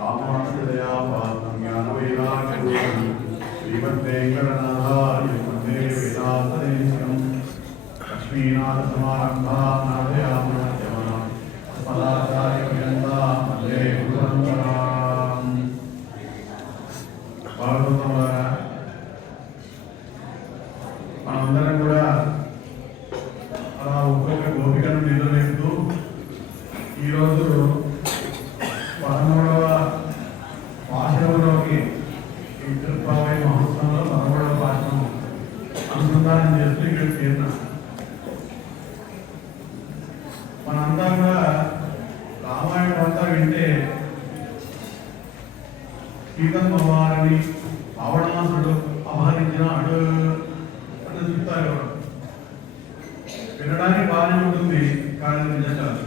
रामानुजदयापात्रं ज्ञानवैराग्यपूर्णं श्रीमद्वेङ्कटनाथार्य वन्दे वेदान्तदेशिकं लक्ष्मीनाथसमारम्भां नाथयामुनमध्यमाम् अस्मदाचार्यपर्यन्तां वन्दे गुरुपरम्पराम्। భాగవతంలారా మనందరం కూడా అలా ఒక్కొక్క గోపికను నిలవేస్తూ ఈరోజు 13వ పాశంలోకి ఈ తిరుప్పావై మహోత్సవంలో 13వ పాశం అనుసంధానం చేస్తూ ఇక్కడ చేరినాం. మనంతా కూడా రామాయణం అంతా వింటే సీతమ్మ వారిని రావణాసుడు అపహరించినాడు అని చెప్తారు. వినడానికి బాగానే ఉంటుంది, కానీ నిజం కాదు.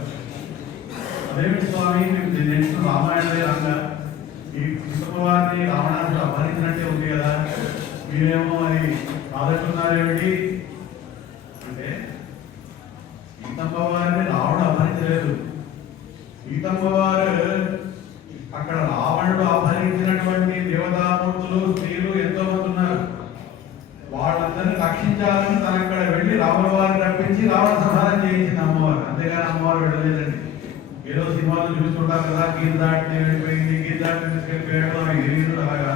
అదేమిటి స్వామి, నేను నెక్స్ట్ రామాయణమే రంగ ఈ సీతమ్మ వారిని రావణాసుడు అపహరించినట్టే ఉంది కదా, మీరేమో అది కాదంటున్నారేమిటి అంటే, సీతమ్మ వారిని రావణుడు అపహరించలేదు. సీతమ్మ వారు అక్కడ రావణుడు అపహరించినటువంటి దేవతామూర్తులు స్త్రీలు ఎంతో మంది ఉన్నారు. వాళ్ళందరినీ రక్షించాలని తను అక్కడ వెళ్ళి రావణ వారిని రప్పించి రావణ సంహారం చేయించింది అమ్మవారు. అంతేగాని అమ్మవారు వెళ్ళలేదండి. ఏదో సినిమాలు చూస్తుంటారు కదా, గీత దాటిని వెళ్ళిపోయింది, గీత దాటిని తీసుకెళ్ళిపోయాడు, ఆమె తెలియదు. అలాగా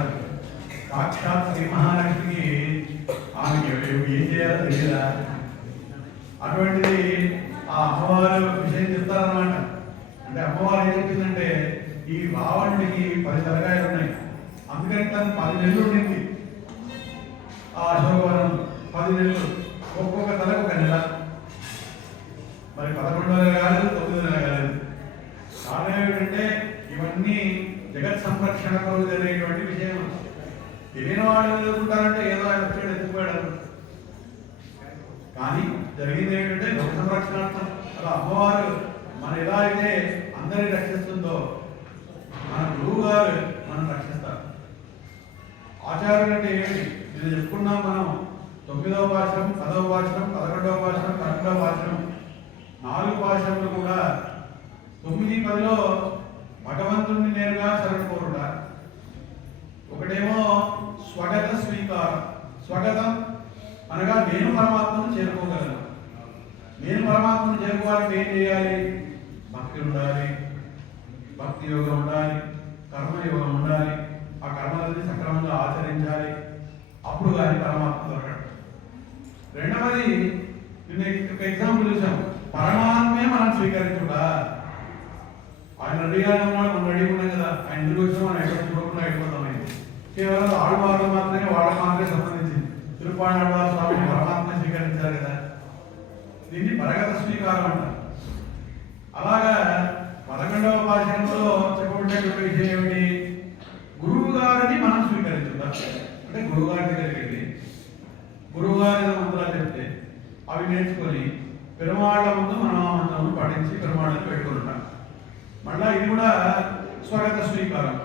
సాక్షాత్ శ్రీ మహాలక్ష్మికి ఆమెకి ఏం చేయాలో తెలియదా? అటువంటిది ఆ అమ్మవారు విషయం చెప్తారన్నమాట. అంటే అమ్మవారు ఏం చెప్పిందంటే, ఈ రావణుడికి 10 తలకాయలు ఉన్నాయి, అందుకని తను 10 నెలలు ఉండింది ఆ అశోకవనం. 10 నెలలు, ఒక్కొక్క తలకు 1 నెల. మరి 11 నెలలు కాలేదు, 9 నెలలు కాలేదు. కారణం ఏమిటంటే ఇవన్నీ జగత్ సంరక్షణ కొరకు జరిగేటువంటి విషయం. తెలియని వాళ్ళు ఎదుర్కొంటారంటే ఏదో ఆయన వచ్చాడు ఎత్తుకుపోయాడు. కానీ జరిగింది ఏంటంటే లోక సంరక్షణార్థం. అలా అమ్మవారు మన ఎలా అయితే అందరినీ రక్షిస్తుందో, మన గురువు గారు మనం రక్షిస్తారు. ఆచార్యులు అంటే ఏమిటి ఇది చెప్పుకున్నాం మనం. 9వ భాషం, 10వ భాషం, 11వ భాషం, 12వ భాషం, 4 భాషలు కూడా 9, 10లో భగవంతుడిని నేరుగా శరణకోరుట. ఒకటేమో స్వగత స్వీకారం. స్వగతం అనగా నేను పరమాత్మను చేరుకోగలను. నేను పరమాత్మను చేరుకోవాలంటే ఏం చేయాలి? భక్తి ఉండాలి, భక్తి యోగం ఉండాలి, కర్మయోగం ఉండాలి. ఆ కర్మలని సక్రమంగా ఆచరించాలి. అప్పుడు కానీ పరమాత్మ దొరకడు. రెండవది, ఒక ఎగ్జాంపుల్ చూసాం, పరమాత్మే మనం స్వీకరించుడా. ఆయన రెడీగా ఉన్నాడు, మనం రెడీగా ఉన్నాం కదా, ఆయన ఎందుకు వచ్చాం, మనం ఎక్కడ చూడకుండా అయిపోతామైంది. కేవలం ఆడవాళ్ళు మాత్రమే వాళ్ళ మాత్రమే సంబంధించింది. తిరుపాడు ఆడవాళ్ళ స్వామిని పరమాత్మ స్వీకరించారు కదా, దీన్ని పరగత స్వీకారం అంటారు. అలాగా 11వ భాషలో చెప్పబడినటువంటి విషయం ఏమిటి? గురువు గారిని మనం స్వీకరించుకుంటాం. అంటే గురువు గారి దగ్గరికి వెళ్ళి గురువు గారి మంత్రాలు చెప్తే అవి నేర్చుకొని పెరుమాళ్ళ ముందు మనం ఆ మంత్రమును పఠించి పెరుమాళ్ళని పెట్టుకుంటాం. మళ్ళా ఇది కూడా స్వగత స్వీకారం.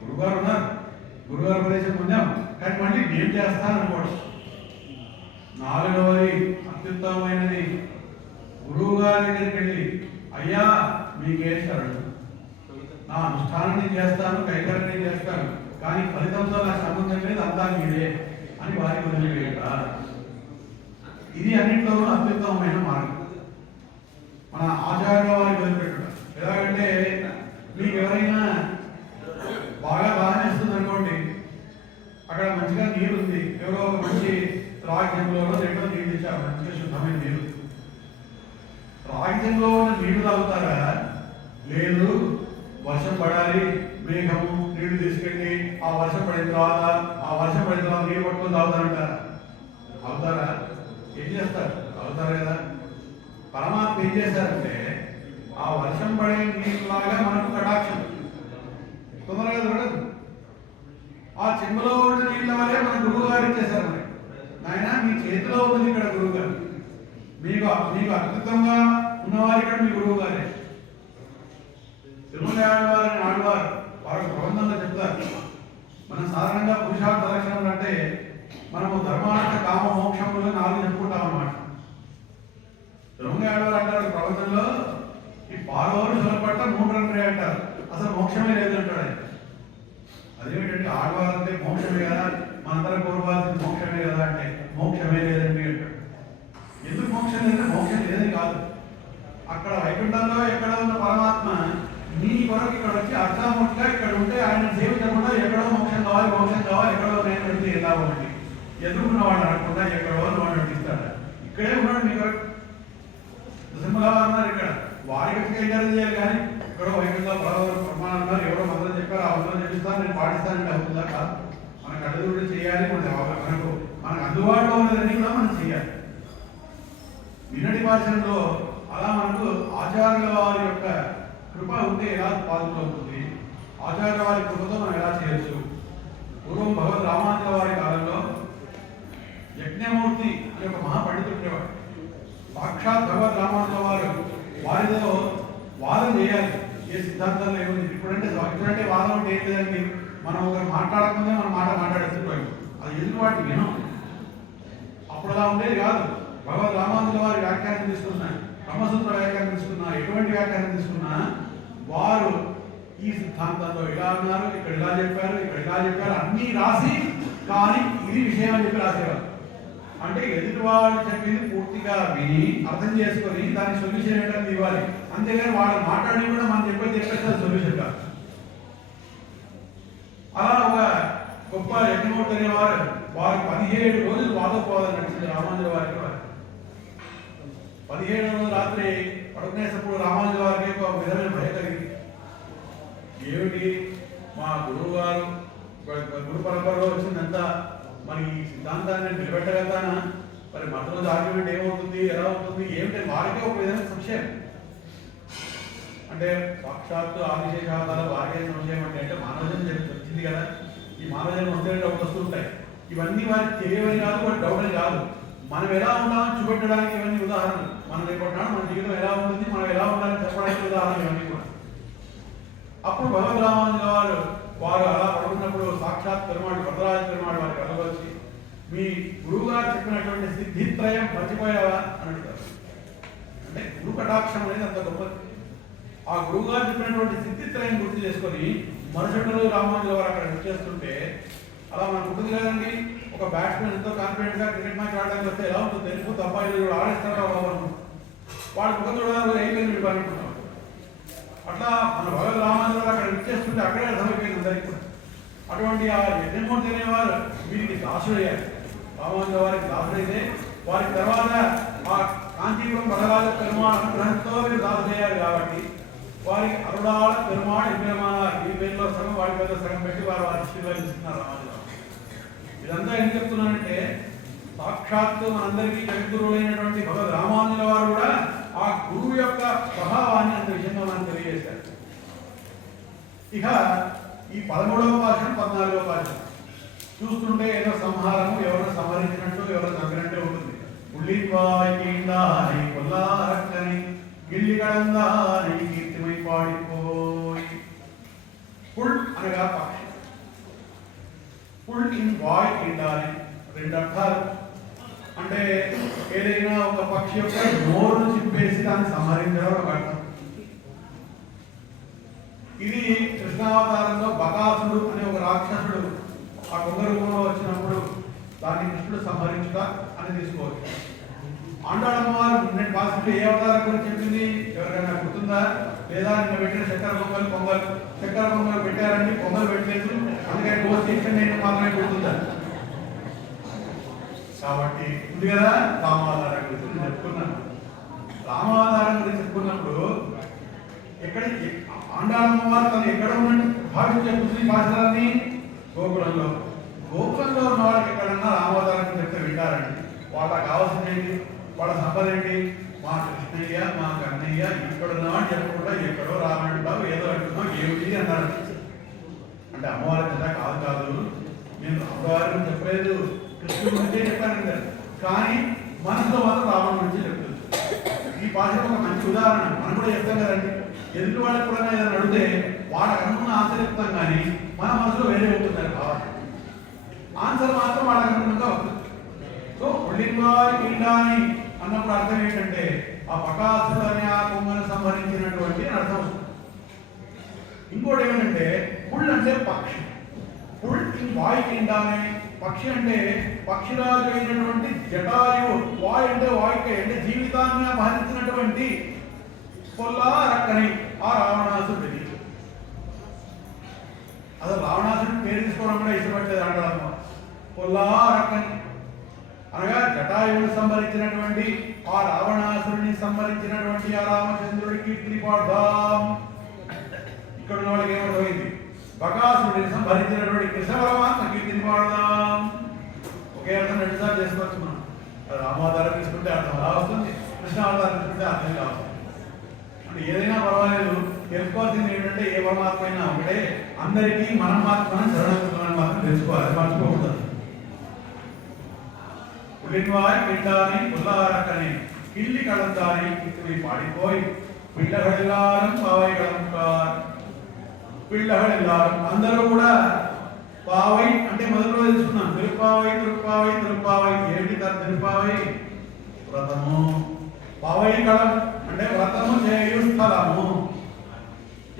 గురువుగారు ఉన్నారు, గురువుగారు ఉపదేశం పొందాం, కానీ మళ్ళీ నేను చేస్తాననుకోవడం. 4వది అత్యుత్తమైనది, గురువు గారి దగ్గరికి వెళ్ళి అయ్యా మీకే శరణు, నా అనుష్ఠానం నేను చేస్తాను, కైకర్యం నేను చేస్తాను, కానీ ఫలితంతో నాకు సంబంధం లేదు, అంతా మీరే అని వారికి వదిలివేయట. ఇది అన్నింటిలోనూ అత్యుత్తమమైన మార్గం. మన ఆచార్యుల వారికి వదిలిపెట్టడం. ఎలాగంటే మీకు ఎవరైనా బాగా దానేస్తుంది అనుకోండి, అక్కడ మంచిగా నీరు ఉంది, ఎవరో ఒక మంచి రాజ్యంలో రెండో నీళ్ళు ఇచ్చారు, మంచిగా శుద్ధమైన నీరు. రాజ్యంలో ఉన్న నీళ్లు తాగుతారా? లేదు, వర్షం పడాలి, మేఘము నీళ్లు తీసుకెళ్ళి ఆ వర్షం పడిన తర్వాత నీరు పట్టుకొని తాగుతారంటారా? అవుతారా? ఏం చేస్తారు? అవుతారు కదా. పరమాత్మ ఏం చేశారంటే ఆ వర్షం పడే నీరులాగా మనకు కటాక్షం తొందరగా దొరకదు. ఆ చెంబులో ఉన్న నీళ్ళ వల్లే మన గురువు గారు ఇచ్చేశారు. మరి నాయన మీ చేతిలో ఉన్నది ఇక్కడ గురువు గారు, మీకు అద్భుతంగా ఉన్నవారు ఇక్కడ మీ గురువు గారే. తిరుమల ఆడవారని ఆడవారు వారు ప్రబంధంలో చెప్తారు. మనం సాధారణంగా పురుషార్థ లక్షణములు అంటే మనము ధర్మార్థ కామ మోక్షములు 4 చెప్పుకుంటాం అన్నమాట. తిరుమల ఆడవారు అంటారు ప్రబంధంలో, ఈ పాలవారు సొలపట్ట 3 అంటారు, అసలు మోక్షమే లేదంటాడు. ఆడవాళ్ళంటే మోక్షమే కదా, మనందరం కోరుకోవాల్సింది మోక్షమే కదా అంటే మోక్షమే లేదండి అంటాడు. ఎందుకు మోక్షం లేదంటే మోక్షం లేదని కాదు, అక్కడ వైకుంఠంలో ఎక్కడ ఉన్న పరమాత్మ నీ కొరకు ఇక్కడ వచ్చి అర్థమూర్తిగా ఇక్కడ ఉంటే ఆయన సేవించకుండా ఎక్కడో మోక్షం కావాలి ఎక్కడో నేను వెళ్తే ఎలా ఉంది ఎదుర్కొన్న వాడు అనకుండా ఎక్కడో వాడు నటిస్తాడు. ఇక్కడే ఉన్నాడు మీ కొరకు సింహగా ఉన్నారు, ఇక్కడ వారికి కైకారం చేయాలి కానీ ఎక్కడో వైకుంఠంలో ప్రమాణం ఉన్నారు, ఎవరో మంత్రం చెప్పారు ఆ మంత్రం చెప్పిస్తాను నేను పాటిస్తానంటే అవుతుందా కాదు. మనకు అడుగుడు చేయాలి, మనకు అందుబాటులో ఉన్నదని కూడా మనం చేయాలి. నిన్నటి భాషలో అలా మనకు ఆచార్యుల వారి యొక్క కృప ఉంటే ఎలా పాల్గొంటుంది, ఆచార్యుల వారి కృపతో మనం ఎలా చేయొచ్చు. పూర్వం భగవద్ రామానుజుల వారి కాలంలో యజ్ఞమూర్తి అనే ఒక మహాపండితుడు ఉండేవాడు. సాక్షాత్ భగవద్ రామానుజుల వారు వారితో వాదం చేయాలి, ఏ సిద్ధాంతంలో ఏముంది. ఇప్పుడంటే వాదం అంటే ఏం లేదండి, మనం ఒకరు మాట్లాడకముందే మనం మాట్లాడేస్తున్నాం, అది ఎందుకు వాటి వినం. అప్పుడు అలా ఉండేది కాదు. భగవద్ రామానుజుల వారి వ్యాఖ్యానం తీసుకున్నా, బ్రహ్మసూత్ర వ్యాఖ్యానం తీసుకున్నా, ఎటువంటి వ్యాఖ్యానం తీసుకున్నా వారు ఈ సిద్ధాంతంలో ఇలా అన్నారు, ఇక్కడ ఇలా చెప్పారు, ఇక్కడ ఇలా చెప్పారు అన్నీ రాసి, కానీ ఇది విషయం అని చెప్పి రాసేవారు. అంటే ఎదుటి వాళ్ళు చెప్పింది పూర్తిగా విని అర్థం చేసుకొని దాని సొల్యూషన్ ఏంటని ఇవ్వాలి, అంతేగాని వాళ్ళు మాట్లాడి కూడా మనం చెప్పేస్తే సొల్యూషన్ కాదు. అలా ఒక గొప్ప యజ్ఞమూర్తి అనేవారు వారు 17 రోజులు వాదోపవాదం నడిచింది రామానుజుల వారికి. 17వ రోజు రాత్రి పడుకునేటప్పుడు రామానుజుల వారికి ఒక విధమైన భయం కలిగింది. ఏమిటి మా గురువు గారు గురు పరంపరలో వచ్చిందంతా మరి ఈ సిద్ధాంతాన్ని నిలబెట్టగలుగుతానా, మరి మధ్య ఆర్గ్యుమెంట్ ఏమవుతుంది, ఎలా అవుతుంది ఏమిటి, వారికే ఒక విధమైన సంశయం. అంటే సాక్షాత్తు ఆదిశేషావతార వారికే సంశయం అంటే మానవజన్మ వచ్చింది కదా, ఈ మానవజన్మ వస్తే డౌట్ వస్తుంటాయి. ఇవన్నీ వారికి తెలియవని కాదు, వాటి డౌట్ అని కాదు, మనం ఎలా ఉన్నామని చూపెట్టడానికి ఇవన్నీ ఉదాహరణలు. మనం రేపటినాడు మన జీవితం ఎలా ఉంటుంది, మనం ఎలా ఉండాలని చెప్పడానికి ఉదాహరణలు ఇవన్నీ కూడా. అప్పుడు భగవద్ రామానుజుల వారు అలా పడుకున్నప్పుడు సాక్షాత్ పెరుమాడు వరదరాజ పెరుమాడు వారికి కథలు వచ్చి, మీ గురువు గారు చెప్పినటువంటి సిద్ధిత్రయం మర్చిపోయావా అని అడుగుతారు. అంటే గురు కటాక్షం అనేది అంత గొప్పది. ఆ గురువు గారు చెప్పినటువంటి సిద్ధిత్రయం గుర్తు చేసుకొని మరుసటి రోజు రామానుజుల వారు అక్కడ వచ్చేస్తుంటే, అలా మనకు ఉంటుంది కదండి, ఒక బ్యాట్స్మెన్ ఎంతో కాన్ఫిడెంట్ గా క్రికెట్ మ్యాచ్ ఆడడానికి వస్తే ఎలా ఉంటుంది, తెలుపు అబ్బాయిలు ఆడేస్తారా బాబు, వాడు ముఖం చూడాలి అయిపోయింది మీరు అనుకుంటాం. అట్లా మన భగవద్ రామానుజుల వారు అక్కడ ఇచ్చేస్తుంటే అక్కడే అర్థమైపోయింది అందరికీ కూడా. అటువంటి ఆ యజ్ఞమూర్తి అనేవారు వీరికి దాసుడయ్యారు. రామానుజుల వారికి దాసుడైతే వారి తర్వాత ఆ కాంచీపురం వరదరాజ పెరుమాళ్ అనుగ్రహంతో వీరు దాసుడయ్యారు కాబట్టి వారికి అరుడాళ పెరుమాళ్ ఇంద్రమానార్ ఈ పేరులో సగం వారి పేరులో సగం పెట్టి వారు వారి ఆశీర్వదిస్తున్నారు రామానుజుల. ఇదంతా ఏం చెప్తున్నానంటే సాక్షాత్తు మనందరికీ జగద్గురువులైనటువంటి భగవద్ రామానుజుల వారు కూడా ఆ గురువు యొక్క ప్రభావాన్ని అంత విషయంగా మనం తెలియజేశారు. ఇక ఈ 13వ పాఠం 14వ పాఠం చూస్తుంటే ఏదో సంహారము, ఎవరో సంహరించినట్టు ఎవరో చంపినట్టే ఉంటుంది. ఉల్లిపాయి కొల్లారక్కని గిల్లి కడందాని కీర్తిమై పాడిపోయి. పుల్ అనగా పక్షి, పుల్ ఇన్ వాయ్ ఇండాలి, 2 అర్థాలు. అంటే ఏదైనా ఒక పక్షి యొక్క నోరును చింపేసి దాన్ని సంహరించడం ఒక అర్థం. ఇది కృష్ణావతారంలో బకాసుడు అనే ఒక రాక్షసుడు ఆ కొంగ రూపంలో వచ్చినప్పుడు దాన్ని కృష్ణుడు సంహరించుట అని తీసుకోవచ్చు. ఆండాళమ్మవారు నిన్నటి భాషలో ఏ అవతారం గురించి చెప్పింది ఎవరికైనా గుర్తుందా? లేదా నిన్న పెట్టిన చక్కెర పొంగల్ పెట్టారండి, పొంగల్ పెట్టలేదు, అందుకని గోష్ఠి నేను మాత్రమే గుర్తుందా? కాబట్టి ఉంది కదా రామావతారం గురించి చెప్పుకున్నాను. రామావతారం గురించి చెప్పుకున్నప్పుడు ఎక్కడ ఆండాళమ్మవారు తను ఎక్కడ ఉన్నట్టు భావించే కృష్ణ భాషలన్నీ గోకులంలో ఉన్న వాళ్ళకి ఎక్కడన్నా రామావతారం చెప్తే వింటారండి. వాళ్ళకి కావాల్సింది ఏంటి, వాళ్ళ సంపద ఏంటి, మా కృష్ణయ్య మా కన్నయ్య ఇక్కడున్నా అని చెప్పకుండా ఎక్కడో రామంటావు ఏదో అంటున్నావు ఏమిటి అన్నారు. అంటే అమ్మవారి నిజంగా కాదు నేను అమ్మవారిని చెప్పలేదు, కృష్ణుడి గురించే చెప్పాను కదా, కానీ మనసులో మాత్రం రావడం గురించి చెప్తుంది. ఈ భాషలో ఒక మంచి ఉదాహరణ మనం కూడా చెప్తాం కదండి. ఎదుటి వాళ్ళకి కూడా ఏదైనా అడిగితే వాళ్ళకి అనుకున్న ఆన్సర్ చెప్తాం, కానీ మన మనసులో వేరే అవుతుందని భావన, ఆన్సర్ మాత్రం వాళ్ళకి అనుకున్నగా అవుతుంది. సో ఒళ్ళింబాని అన్నప్పుడు అర్థం ఏంటంటే ఆ బకాసుడు అనే ఆ కొంగను సంహరించినటువంటి అర్థం వస్తుంది. ఇంకోటి ఏమిటంటే పుల్ అంటే పక్షి, పుల్ ఇన్ వాయుకిండానే పక్షి అంటే పక్షిరాజు అయినటువంటి జటాయువు, వాయు అంటే వాయుకే అంటే జీవితాన్ని అపహరించినటువంటి పొల్లారక్కని ఆ రావణాసురుడిని. అసలు రావణాసురుడి పేరు తీసుకోవడం కూడా ఇష్టపడలేదు అంటారు. పొల్లారక్కని అనగా జటాయువుని సంహరించినటువంటి ఆ రావణాసురుని సంహరించినటువంటి ఆ రామచంద్రుడి కీర్తిని పాడుదాం. ఇక్కడ ఉన్న వాళ్ళకి ఏమర్థమైంది? బకాసురుడిని సంహరించినటువంటి కృష్ణ పరమాత్మ కీర్తిని పాడుదాం. ఒకే అర్థం రెండుసార్లు చేసుకోవచ్చు మనం. రామావతారం తీసుకుంటే అర్థం అలా వస్తుంది, కృష్ణ అవతారం తీసుకుంటే అర్థం ఇలా వస్తుంది. అంటే ఏదైనా పర్వాలేదు, తెలుసుకోవాల్సింది ఏంటంటే ఏ పరమాత్మ అయినా ఒకటే, అందరికీ మనం మాత్రం శరణాగతులను మాత్రం తెలుసుకోవాలి, మర్చిపోకూడదు. പുലിൻവായ് കിട്ടാനി പുല്ലാരക്കനെ കിള്ളി കളന്താനി ഇത്തിരി പാടിപ്പോയി పిల్లగడెల్లారం పావై కళంకార్. పిల్లగడెల్లారం అందరూ కూడా పావై అంటే మొదట్లో తెలుసుకున్నాం. తిరుపావై తిరుపావై తిరుపావై ఏమిటి తిరుపావై? వ్రతము. పావై కళం అంటే వ్రతము చేయు స్థలము.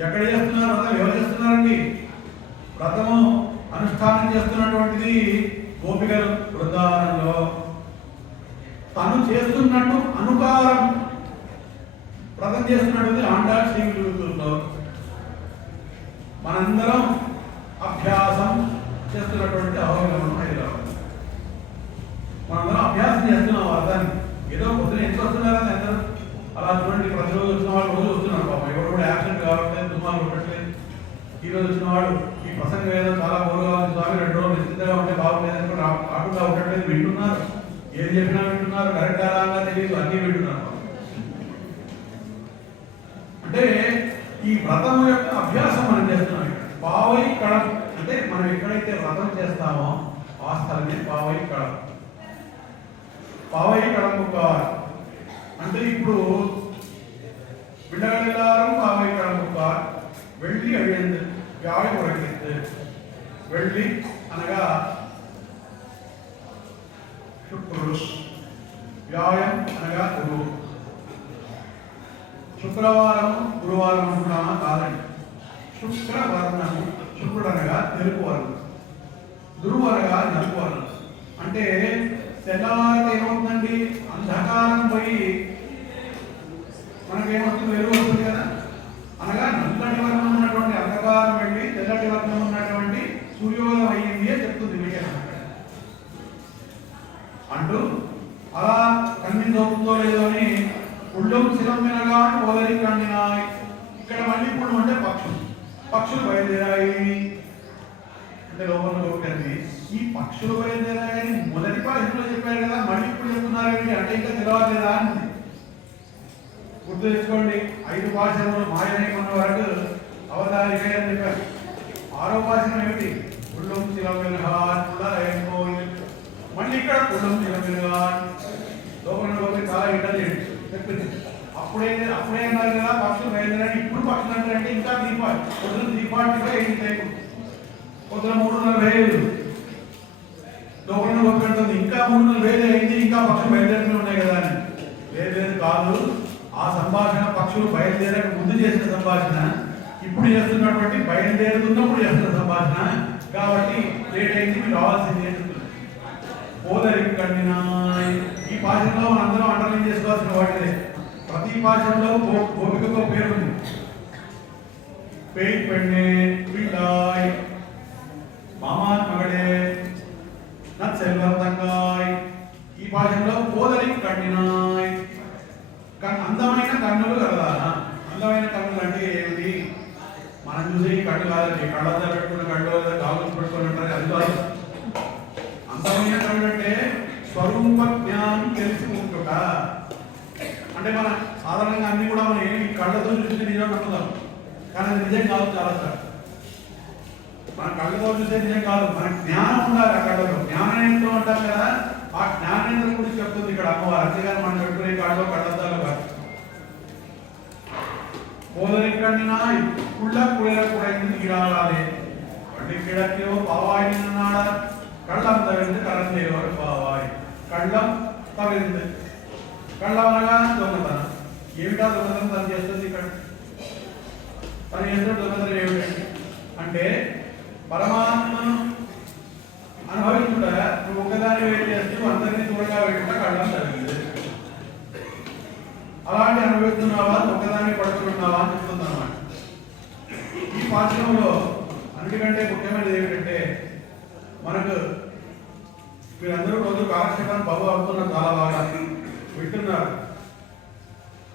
ఎక్కడ చేస్తున్నారు వ్రతం? ఎవరు చేస్తున్నారండి? వ్రతము అనుష్ఠానం చేస్తున్నటువంటిది గోపికలు బృందావనంలో. తను చేస్తున్నట్టు అనుకారం వ్రతం చేస్తున్నట్టు ఆండాళ్ శ్రీవిలుగుతుల్లో. మనందరం అభ్యాసం చేస్తున్నటువంటి అవగాహన హైదరాబాద్. మనందరం అభ్యాసం చేస్తున్నాం వ్రతాన్ని. ఏదో పొద్దున ఎంత వస్తున్నారని అందరూ అలా చూడండి. ప్రతిరోజు వచ్చిన వాళ్ళు రోజు వస్తున్నారు. పాపం ఎవరు కూడా యాక్షన్ కావట్లేదు, దుమాలు ఉండట్లేదు. ఈరోజు వచ్చిన వాడు ఈ ప్రసంగం ఏదో చాలా బోరుగా ఉంది స్వామి, 2 రోజులు నిశ్చితంగా ఉంటే బాగుండేదని రాకుండా ఉండట్లేదు. వింటున్నారు, ఏది చెప్పినా వింటున్నారు, కరెక్ట్ అలాగా తెలియదు, అన్నీ వింటున్నారు. అంటే ఈ వ్రతం యొక్క అభ్యాసం మనం చేస్తున్నాం. ఇక్కడ పావై కళం అంటే మనం ఎక్కడైతే వ్రతం చేస్తామో ఆ స్థలమే పావై కళం. పావై కళము కావాలి అంటే ఇప్పుడు పిల్లగడెల్లారం పావై కళము కావాలి. వెళ్ళి అడిగింది వ్యాయం ఉరకింది. వెళ్ళి అనగా శుక్రుడు, వ్యాయం అనగా గురువు. శుక్రవారం గురువారం అనుకున్నామా? కాదండి. శుక్రవర్ణము, శుక్రుడు అనగా తెలుపు వర్ణం, గురువు అనగా నలుపు వర్ణం. అంటే తెల్లవారితే ఏమవుతుందండి? అంధకారం పోయి మనకేమవుతుంది? వెలుగు వస్తుంది కదా. అనగా నల్లటి వర్ణం ఉన్నటువంటి అంధకారం వెళ్ళి తెల్లటి వర్ణం ఉన్నటువంటి సూర్యోదయం అయ్యింది అని చెప్తుంది విజయం అంటూ. అలా కన్విన్స్ అవుతుందో లేదో అని పుళ్ళం శిరం వినగా పోదరి కండినాయి. ఇక్కడ మళ్ళీ పుళ్ళు అంటే పక్షులు బయలుదేరాయి అంటే లోపల లోకండి. ఈ పక్షులు బయలుదేరాయని మొదటి పాఠంలో చెప్పారు కదా, మళ్ళీ ఇప్పుడు చెప్తున్నారండి అంటే ఇంకా తెలవలేదా అని గుర్తు తెచ్చుకోండి. 5 భాషలు మాయనైకున్న వరకు అవతారిక అని చెప్పారు. 6వ భాషను ఏమిటి? పుళ్ళం శిరం వినగాన్ మళ్ళీ ఇక్కడ పుళ్ళం శిరం వినగాన్. లోపల చాలా ఇంటర్నెట్ చెప్పింది. అప్పుడే అన్నారు కదా పక్షులు బయలుదేరాడు. ఇప్పుడు పక్షులు అంటే ఇంకా పొద్దున 3:45 అయింది. పొద్దున 3:45 లోపల పెడుతుంది. ఇంకా 3:45 అయింది, ఇంకా పక్షులు బయలుదేరుతూ ఉన్నాయి కదా అని. లేదు కాదు, ఆ సంభాషణ పక్షులు బయలుదేరక ముందు చేసిన సంభాషణ, ఇప్పుడు చేస్తున్నటువంటి బయలుదేరుతున్నప్పుడు చేస్తున్న సంభాషణ. కాబట్టి లేట్ అయింది, మీరు రావాల్సింది. పోదరి కండినాయ్. ఈ భాషలో మనందరం అండర్లైన్ చేసుకోవాల్సిన వాటిదే. ప్రతి భాషలో గోపికతో పేరు ఉంది. పేయి పెಣ್ಣే పిల్లాయ్, మామాన్ మగడే, నత్ సెల్వంతంగాయ్. ఈ భాషలో పోదరి కండినాయ్. అందమైన కన్నులు కలదానా? అందమైన కన్నులు అంటే ఏమిటి? మనం చూసే కళ్ళు కాదండి. కళ్ళతో పెట్టుకున్న కళ్ళు గాజులు పెట్టుకుని ఉంటారు, అది కాదు. అందమైన కళ్ళు అంటే స్వరూప జ్ఞానం తెలుసుకుంటుట. అంటే మన సాధారణంగా అన్ని కూడా మనం ఏమి కళ్ళతో చూస్తే నిజం అనుకుందాం, కానీ అది నిజం కాదు. చాలాసార్లు మన కళ్ళతో చూసే నిజం కాదు, మన జ్ఞానం ఉండాలి. ఆ కళ్ళలో జ్ఞానేంద్రం అంటారు కదా, ఆ జ్ఞానేంద్రం గురించి చెప్తుంది ఇక్కడ అమ్మవారు. అంతేగాని మనం పెట్టుకునే కళ్ళలో కళ్ళద్దాలు కాదు. పోదరి కండినాయ్ కుళ్ళ కుళ్ళ కుడైంది ఈడాలాదే వడ్డీ కిడక్కిలో పావాయి నిన్నాడ కళ్ళం తగిలింది కరందేవారు పావాయి. కళ్ళం తగిలింది. కళ్ళం అనగా దొంగతనం. ఏమిటా దొంగతనం తను చేస్తుంది? ఇక్కడ తను చేస్తున్న దొంగతనం ఏమిటండి అంటే పరమాత్మను నువ్వు ఒకదాని వెయిట్ చేస్తూ అందరినీ దూరంగా పెట్టినా కళ్ళం జరిగింది. అలాంటి అనుభవిస్తున్నావా, ఒకదాన్ని పడుతున్నావా అని చెప్తుంది అన్నమాట. ఈ పాఠంలో అన్నిటికంటే ముఖ్యమైనది ఏమిటంటే మనకు మీరందరూ రోజు కాలక్షేపాన్ని బాగు అవుతున్నారు, చాలా బాగా వింటున్నారు.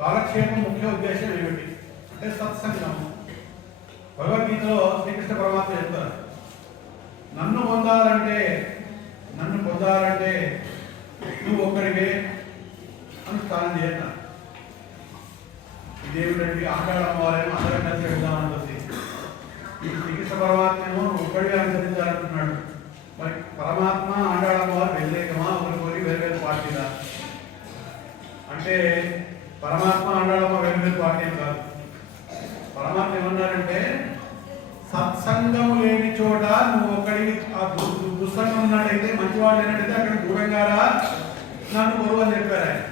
కాలక్షేపం ముఖ్య ఉద్దేశం ఏమిటి అంటే సత్సంగం. భగవద్గీతలో శ్రీకృష్ణ పరమాత్మ చెప్తారు, నన్ను పొందాలంటే నువ్వు ఒక్కడివే అనుష్ఠానం చేస్తాను. ఇదేమిటండి ఆటాడమ్మవారేమో అందరం కలిసి వెళ్దామంటుంది. ఈ శ్రీకృష్ణ పరమాత్మేమో ఒక్కడిగా అనుసరించాలంటున్నాడు. మరి పరమాత్మ ఆటాడమ్మవారు వ్యతిరేకమా, ఒకరి వేరు పార్టీలా అంటే పరమాత్మ ఆటాడమ్మ వేరు పార్టీ కాదు. పరమాత్మ ఏమన్నారంటే సత్సంగం లేని చోట నువ్వు ఒకడి ఆ దుస్సంగం ఉన్నట్టయితే మంచివాళ్ళు లేనట్టయితే అక్కడ దూరంగా నన్ను కొరువు అని చెప్పారు ఆయన.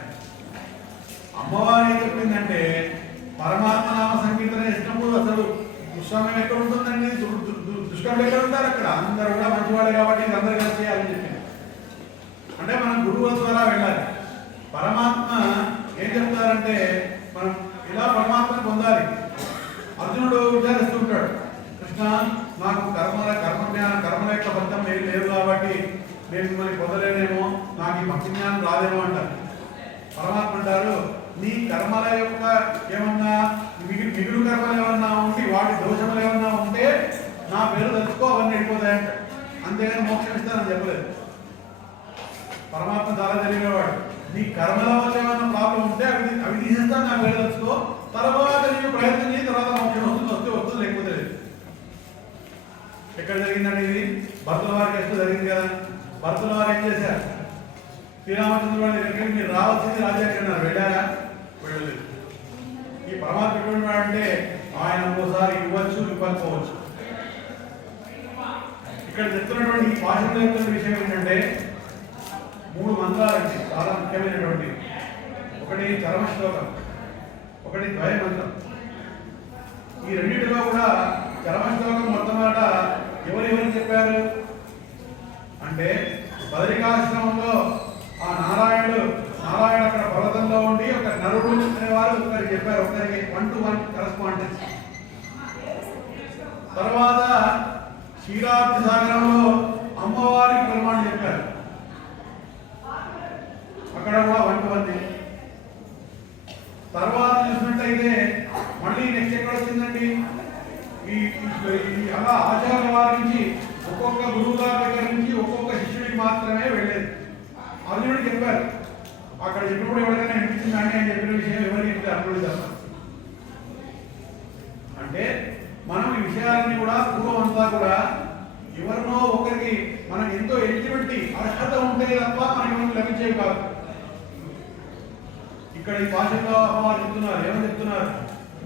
అమ్మవారు ఏం చెప్పిందంటే పరమాత్మ నామ సంకీర్తన చేసినప్పుడు అసలు దుస్సంగం ఎక్కడ ఉంటుందండి, దుష్టులు ఎక్కడ ఉంటారు, అక్కడ అందరూ కూడా మంచివాళ్ళు కాబట్టి అందరూ కలిసి చేయాలని చెప్పింది. అంటే మనం గురువుల ద్వారా వెళ్ళాలి. పరమాత్మ ఏం చెప్తారంటే మనం ఇలా పరమాత్మను పొందాలి. అర్జునుడు విచారిస్తుంటాడు, కృష్ణ నాకు కర్మల యొక్క ఫలితం ఏం లేదు కాబట్టి నేను మిమ్మల్ని పొందలేనేమో, నాకు ఈ భక్తి జ్ఞానం రాదేమో అంటారు. పరమాత్మ అంటారు, నీ కర్మల యొక్క ఏమన్నా మిగులు కర్మలు ఏమన్నా ఉండి వాటి దోషములు ఏమన్నా ఉంటే నా పేరు తెలుసుకో, అవన్నీ వెళ్ళిపోతాయంట. అంతేగాని మోక్షం ఇస్తానని చెప్పలేదు. పరమాత్మ చాలా తెలియనివాడు. నీ కర్మల వల్ల ఏమన్నా ప్రాబ్లం ఉంటే అవి తీసేస్తాను, నా పేరు తెలుసుకో, తర్వాత నేను ప్రయత్నం చేసి తర్వాత మోక్షం వస్తుంది లేకపోతే లేదు. ఎక్కడ జరిగిందండి ఇది? భర్తల వారికి ఎప్పుడు జరిగింది కదా. భర్తల వారు ఏం చేశారు, శ్రీరామచంద్రుడు దగ్గరికి మీరు రావాల్సింది రాజ్యానికి అన్నారు, వెళ్ళారా? వెళ్ళలేదు. ఈ పరమాత్మ ఎటువంటి వాడంటే ఆయన ఒక్కోసారి ఇవ్వచ్చు, ఇవ్వకపోవచ్చు. ఇక్కడ చెప్తున్నటువంటి ఈ భాషలో చెప్తున్న విషయం ఏంటంటే 3 మంత్రాలండి చాలా ముఖ్యమైనటువంటి. ఒకటి చరమ శ్లోకం, ఒకటి ద్వయ మంత్రం. ఈ రెండింటిలో కూడా చరమ శ్లోకం మొట్టమొదట ఎవరెవరికి చెప్పారు అంటే బదరికాశ్రమంలో ఆ నారాయణ అక్కడ పర్వతంలో ఉండి ఒక నరుడు అనేవారు ఒకరికి చెప్పారు, ఒకరికి 1-to-1 కరస్పాండెన్స్. తర్వాత క్షీరాబ్ది సాగరంలో అమ్మవారికి ప్రమాణం చెప్పారు, అక్కడ కూడా 1-to-1. తర్వాత చూసినట్టయితే మళ్ళీ నెక్స్ట్ ఎక్కడ వచ్చిందండి, ఈ అలా ఆచార్య వారి నుంచి ఒక్కొక్క గురువు గారి దగ్గర నుంచి ఒక్కొక్క శిష్యుడికి మాత్రమే వెళ్ళేది. అర్జునుడికి చెప్పారు, అక్కడ చెప్పినప్పుడు ఎవరికైనా అనిపించిందంటే ఆయన చెప్పిన విషయం ఎవరికి చెప్తే అర్జునుడు చెప్పారు. అంటే మనం ఈ విషయాలన్నీ కూడా పూర్వం అంతా కూడా ఎవరినో ఒకరికి మనం ఎంతో ఎలిజిబిలిటీ అర్హత ఉంటే తప్ప మనకి లభించేవి కాదు. ఇక్కడ ఈ భాషలో అమ్మవారు చెప్తున్నారు, ఏమని చెప్తున్నారు,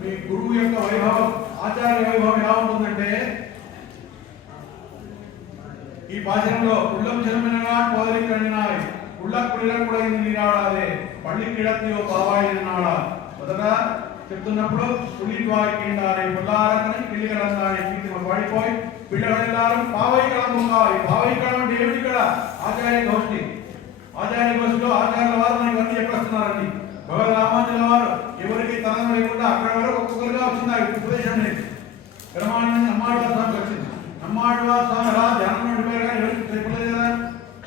మీ గురువు యొక్క వైభవం, ఆచార్య వైభవం ఎలా ఉంటుందంటే ఈ భాషలో ఉళ్ళం చెలమినగా కోదరి కణినాయి ఉళ్ళ కుడిల కూడా నీరాడాలి పళ్ళి కిడత్తియో బావాయి నాడా. మొదట చెప్తున్నప్పుడు పులిద్వాయి కిండాలి పుల్లారకని కిల్లిగలందాని కీర్తిమ పడిపోయి పిల్లగడెల్లారు పావై కళం ముక్కాయి. పావై కళం అంటే ఏమిటి? ఇక్కడ ఆచార్య గోష్ఠి. ఆచార్య గోష్ఠిలో ఆచార్యుల వారు మనకి ఇవన్నీ చెప్పేస్తున్నారండి. భగవద్ రామానుజుల వారు ఎవరికి తరం లేకుండా అక్కడ వరకు ఒక్కొక్కరిగా వచ్చింది ఆ ఉపదేశం అనేది. బ్రహ్మాండ నమ్మాడువారి స్వామికి వచ్చింది. నమ్మాడువారి స్వామి అలా ధ్యానం ఉండిపోయారు కానీ ఎవరికి చెప్పలేదు కదా.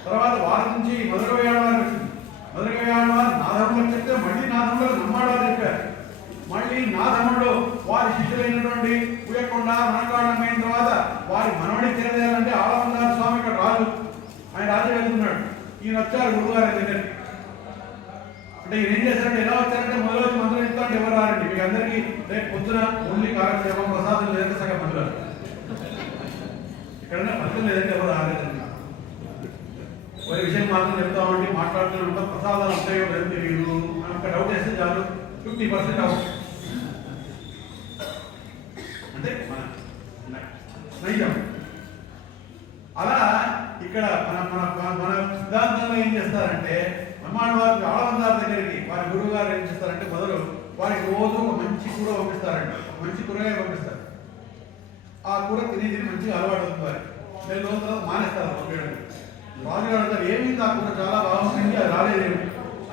తర్వాత వారి నుంచి మధురవేయాడవారు వచ్చింది. మధురవేయాడవారు నాదములకు చెప్తే మళ్ళీ నాదములకు నమ్మాడవారు చెప్పారు. మళ్ళీ నాదముడు వారి శిష్యులైనటువంటి ఉయ్యకొండ మనకాండం అయిన తర్వాత వారి మనవడి చేయాలంటే ఆలమన్నార స్వామి ఇక్కడ రాజు, ఆయన రాజు వెళ్తున్నాడు. ఈయన వచ్చారు గురుగారి దగ్గరికి. అంటే ఈయన ఏం చేశారంటే ఎలా వచ్చారంటే మొదలు వచ్చి మంత్రం చెప్తాంటే ఎవరు రారండి. మీకు అందరికీ రేపు పొద్దున ఓన్లీ కాలక్షేపం ప్రసాదం లేదంటే సగం మందులు ఇక్కడనే ఫలితం లేదంటే ఎవరు రాలేదండి. ఒక విషయం మాత్రం చెప్తామండి, మాట్లాడుతూ ఉంటాం, ప్రసాదాలు ఉంటాయో లేదో తెలియదు అని ఒక డౌట్ వేస్తే చాలు 50% అవుట్. అంటే మన నైజం. అలా ఇక్కడ మన మన మన సిద్ధాంతంలో ఏం చేస్తారంటే నమ్మాడవారికి ఆడవందారి దగ్గరికి వారి గురువు గారు ఏం చేస్తారంటే మొదలు వారికి రోజు ఒక మంచి కూర పంపిస్తారండి. ఒక మంచి కూరగాయ పంపిస్తారు. ఆ కూర తిని మంచిగా అలవాటు అవుతుంది వారికి. 2 రోజుల తర్వాత మానేస్తారు పంపించడానికి. రాజుగారు అడతారు, ఏమీ కాకుండా చాలా బాగుంది, అది రాలేదు.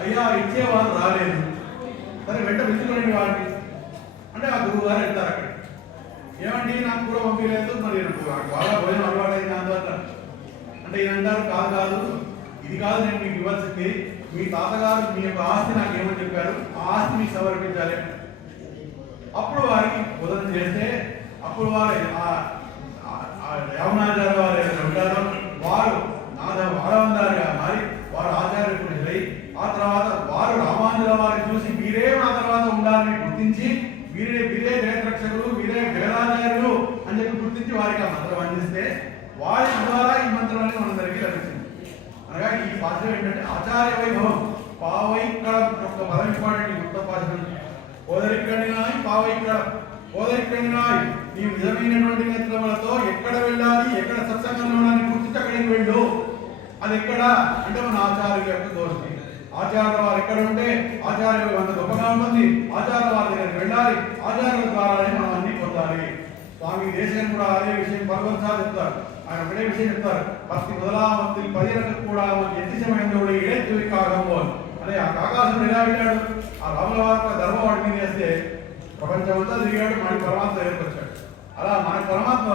అయ్యా ఇచ్చేవారు రాలేదు. సరే వెంట పిలుచుకోండి వాడిని అంటే ఆ గురువు గారు వెళ్తారు అక్కడ. ఏమండి నాకు కూడా పంపించలేదు, మరి నాకు బాగా భోజనం అలవాటైంది అందువల్ల అంటే ఈయన అంటారు, కాదు కాదు ఇది కాదు నేను మీకు ఇవ్వాల్సింది, మీ తాతగారు మీ యొక్క ఆస్తి నాకు ఏమని చెప్పారు, ఆ ఆస్తి మీకు సమర్పించాలి. అప్పుడు వారికి బోధన చేస్తే అప్పుడు వారు యావనాచార్య వారు ఉంటారో వారు వాడవందారుగా మారి వారు ఆచార్యులు ఎదురై ఆ తర్వాత వారు రామానుజుల వారిని చూసి వీరే నా తర్వాత ఉండాలని గుర్తించి వీరే జయరక్షకులు, వీరే వేదాచార్యులు అని చెప్పి గుర్తించి వారికి ఆ మంత్రం అందిస్తే వారి ద్వారా ఈ మంత్రాన్ని మనందరికీ లభించింది. అనగా ఈ పాఠం ఏంటంటే ఆచార్య వైభవం. పావైక్కడ ఒక పదం ఇంపార్టెంట్ మొత్తం పాఠం. ఓదరిక్కడినాయి పావైక్కడ, ఓదరిక్కడినాయి నీ నిజమైనటువంటి నేత్రములతో ఎక్కడ వెళ్ళాలి, ఎక్కడ సత్సంగంలో ఉండాలని గుర్తించి అక్కడికి వెళ్ళు. అది ఎక్కడ అంటే మన ఆచార్యుల యొక్క దోషి. ఆచార్యుల వారు ఎక్కడ ఉంటే ఆచార్యులు అంత గొప్పగా ఉంటుంది. ఆచార్యుల వారి దగ్గరికి వెళ్ళాలి, ఆచార్యుల ద్వారానే మనం అన్ని పొందాలి. స్వామి దేశం కూడా అదే విషయం భగవంతుడు చెప్తారు. ఆయన ఒకటే విషయం చెప్తారు, భక్తి మొదలామత్తి పదిలకు కూడా ఎత్తి సమయంలో ఏడు కాగము అనే ఆ కాకాసుడు ఎలా వెళ్ళాడు, ఆ రాముల వారి ధర్మం వాడి మీద వేస్తే ప్రపంచమంతా తిరిగాడు, మనకి పరమాత్మ దగ్గరకు వచ్చాడు. అలా మనకి పరమాత్మ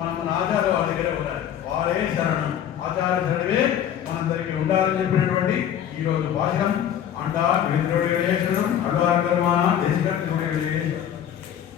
మనం మన ఆచార్య వారి దగ్గరే ఉండాలి. వారే శరణం, ఆచార్య శరణమే మనందరికీ ఉండాలని చెప్పినటువంటి ఈరోజు భాషణం అండా వీరుడు శరణం అడ్వార్ కర్మ దేశకర్త